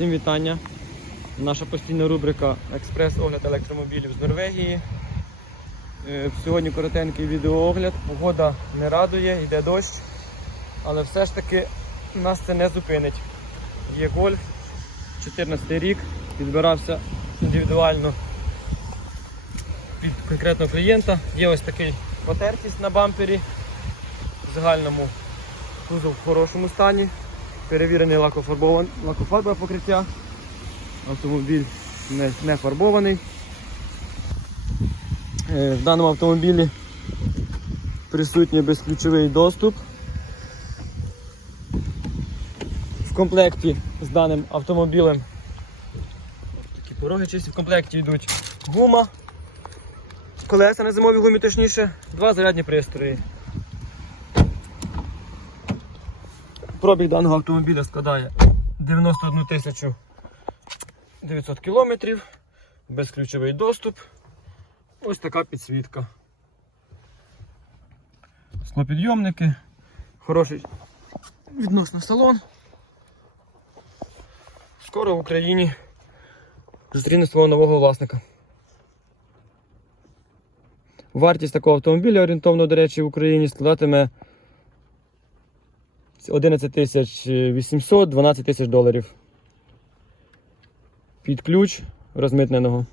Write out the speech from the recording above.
Всім вітання. Наша постійна рубрика Експрес-огляд електромобілів з Норвегії. Е, Сьогодні коротенький відеоогляд. Погода не радує, йде дощ, але все ж таки нас це не зупинить. Є гольф, 14 рік, підбирався індивідуально під конкретного клієнта. Є ось такий потертість на бампері. В загальному кузов в хорошому стані. Перевірений лакофарбован- лакофарбове покриття. Автомобіль не, не фарбований. Е, В даному автомобілі присутній безключовий доступ. В комплекті з даним автомобілем такі пороги чисті в комплекті йдуть гума, колеса на зимовій гумі, точніше, два зарядні пристрої. Пробіг даного автомобіля складає 91 тисячу 900 кілометрів, безключовий доступ. Ось така підсвітка. Склопідйомники, хороший відносно салон. Скоро в Україні зустріне свого нового власника. Вартість такого автомобіля орієнтовно, до речі, в Україні складатиме 11 тисяч 800, 12 тисяч доларів. Під ключ розмитненого.